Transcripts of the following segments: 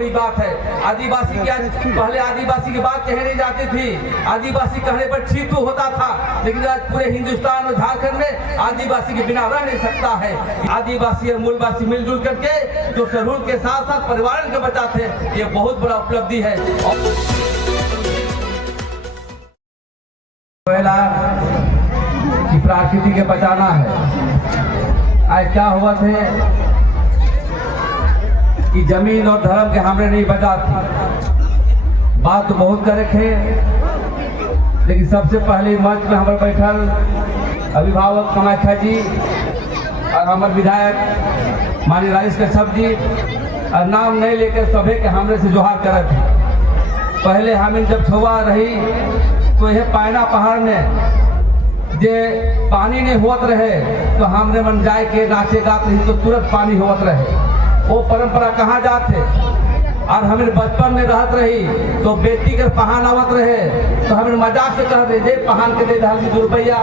बड़ी बात है। आदिवासी क्या, पहले आदिवासी की बात कही नहीं जाती थी, आदिवासी कहने पर ठीक तो होता था, लेकिन आज पूरे हिंदुस्तान और झारखंड में आदिवासी के बिना रह नहीं सकता है। आदिवासी और मूलवासी मिलजुल करके जो शहरों के साथ साथ पर्यावरण को बचाते, ये बहुत बड़ा उपलब्धि है। पहला कि प्रकृति के बचाना है। आज क्या हुआ थे कि जमीन और धर्म के हमने नहीं बचा थी, बात तो बहुत करे थे, लेकिन सबसे पहले मंच में हमारे बैठल अभिभावक कामाख्या जी और हमारे विधायक माननीय राजेश कश्यप जी और नाम नहीं लेकर सभी के हमने से जोहार करे थे। पहले हमें जब छुआ रही तो यह पायना पहाड़ में जे पानी नहीं होत रहे तो हमने मन जाए के नाचे गात रही तो तुरंत पानी होत रहे। वो परंपरा कहाँ जाते, और हमें बचपन में रहत रही तो बेटी के पहान आवत रहे तो हमें मजाक से कहते जे पहान के दे धाल की 2 रुपया।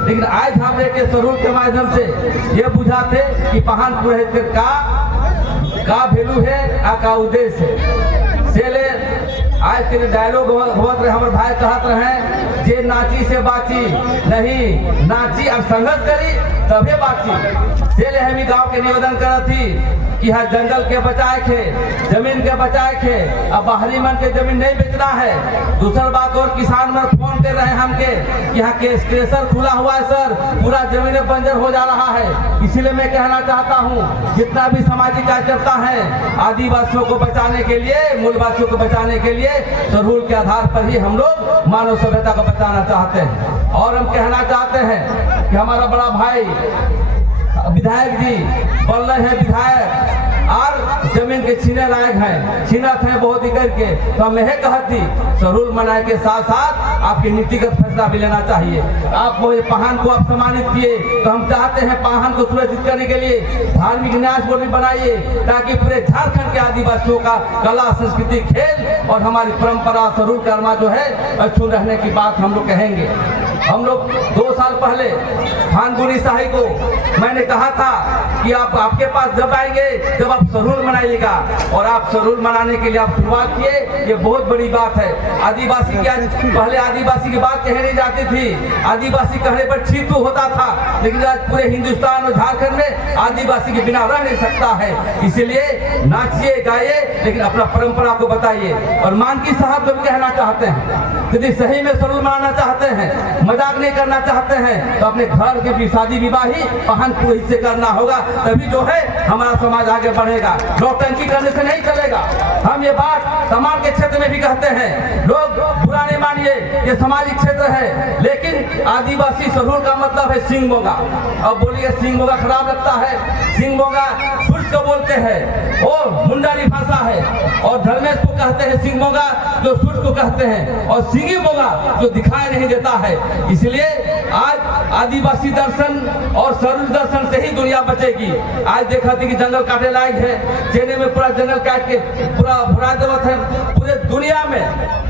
लेकिन आज हमने के स्वरूप के माध्यम से ये बुझाते कि पहान पूरे का वैल्यू है, का उद्देश्य है। से ले आज के डायलॉग होत रहे, हमारे भाई कहत रहे जे नाची से बाची नहीं, नाची अब संघर्ष करी तबे बाची। से ले हमी गांव के निवेदन करत थी कि यहाँ जंगल के बचाए थे, जमीन के बचाए थे, अब बाहरी मन के जमीन नहीं बेचना है। दूसरा बात और किसान में फोन कर रहे हैं हमके कि यहाँ के स्टेशन खुला हुआ है सर, पूरा जमीन बंजर हो जा रहा है। इसीलिए मैं कहना चाहता हूँ जितना भी सामाजिक कार्यकर्ता है, आदिवासियों को बचाने के लिए, मूलवासियों को बचाने के लिए जरूर के आधार पर ही हम लोग मानव सभ्यता को बचाना चाहते हैं। और हम कहना चाहते हैं कि हमारा बड़ा भाई विधायक जी बोल रहे हैं, विधायक और जमीन के छीने लायक हैं, छीनत हैं बहुत ही करके, तो हम यह कहती जरूर मनाए के साथ साथ आपकी नीतिगत फैसला भी लेना चाहिए। आप पहान को आप सम्मानित किए तो हम चाहते हैं पहान को सुरक्षित करने के लिए धार्मिक न्यास बोर्ड भी बनाइए, ताकि पूरे झारखंड के आदिवासियों का कला, संस्कृति, खेल और हमारी परंपरा स्वरूप कर्मा जो है अक्षुण्ण रहने की बात हम लोग कहेंगे। हम लोग 2 साल पहले फानगुनी शाही को मैंने कहा था कि आपके पास जब आएंगे जब आप जरूर मनाइएगा, और आप जरूर मनाने के लिए आप शुरुआत किए, ये बहुत बड़ी बात है। आदिवासी क्या, पहले आदिवासी की बात कही नहीं जाती थी, आदिवासी कहने पर ठीक तो होता था, लेकिन आज पूरे हिंदुस्तान और झारखंड में आदिवासी के बिना रह नहीं सकता है। इसीलिए नाचिए गाइए, लेकिन अपना परंपरा को बताइए। और मानकी साहब जब कहना चाहते हैं, यदि सही में जरूर मनाना चाहते हैं, मजाक नहीं करना चाहते हैं, तो अपने घर के भी शादी विवाह ही पहान पुरोहित से करना होगा, तभी जो है हमारा समाज आगे बढ़ेगा। नौटंकी करने से नहीं चलेगा। हम ये बात तमाम के क्षेत्र में भी कहते हैं, लोग बुरा नहीं मानिए, ये सामाजिक क्षेत्र है, लेकिन आदिवासी जरूर का मतलब है सिंह मोगा। अब बोलिए सिंह मोगा खराब लगता है, सिंह मोगा सूर्य को बोलते हैं, वो मुंडारी भाषा है, और धर्मेश को कहते हैं सिंह मोगा जो सूर्य को कहते हैं, और सिंगी मोगा जो दिखाई नहीं देता है। इसलिए आज आदिवासी दर्शन और सर्व दर्शन से ही दुनिया बचेगी। आज देखा थी कि जंगल काटे लायक है, चेन्नई में पूरा जंगल काट के पूरा भरा देवत है, पूरे दुनिया में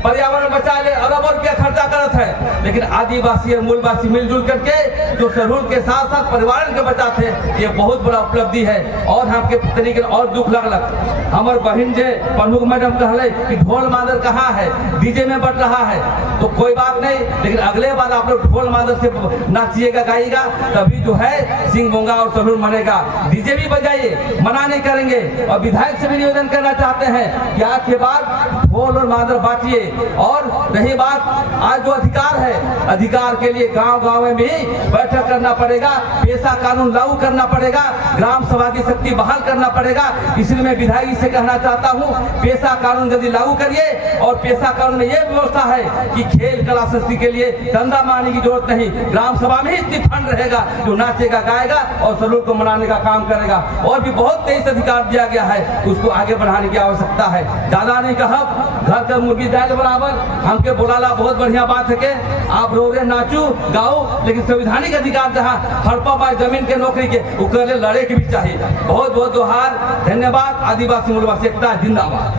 पर्यावरण बचा ले अरब रुपया खर्चा करत है, लेकिन आदिवासी और मूलवासी मिलजुल करके जो शहरों के साथ साथ पर्यावरण के बचाते, ये बहुत बड़ा उपलब्धि है। और हमके तरीके और दुख लगलक, हमार बहन जे प्रमुख मैडम कहले कि ढोल मादर कहाँ है, डीजे में बढ़ रहा है, तो कोई बात नहीं, लेकिन अगले बार आप लोग ढोल मादर से नाचिएगा गाइएगा, तभी जो है सिंह मोगा और जरूर मनेगा। डीजे भी बजाइए, मना नहीं करेंगे। और विधायक से भी निवेदन करना चाहते हैं कि आज के बाद ढोल और मादर बांटिए। और रही बात आज जो अधिकार है, अधिकार के लिए गांव-गांव में भी बैठक करना पड़ेगा, पेशा कानून लागू करना पड़ेगा, ग्राम सभा की शक्ति बहाल करना पड़ेगा। इसलिए मैं विधायक से कहना चाहता हूँ, पेशा कानून यदि लागू करिए, और पेशा कानून में यह व्यवस्था है कि खेल कला संस्कृति के लिए धंधा मारने की जरूरत नहीं, ग्राम सभा में ही इतनी फंड रहेगा जो नाचेगा गाएगा और सरूर को मनाने का काम करेगा। और भी बहुत तेज अधिकार दिया गया है, उसको आगे बढ़ाने की आवश्यकता है। ज्यादा नहीं कहा, घर का मुर्गी दाल बराबर, हमके बोलाला बहुत बढ़िया बात है के आप रोरे नाचू गाओ, लेकिन संवैधानिक अधिकार जहाँ हड़पा पाए जमीन के नौकरी के उकरले लड़े के भी चाहिए। बहुत बहुत जोहार, धन्यवाद। आदिवासी मूलवासी एकता जिंदाबाद।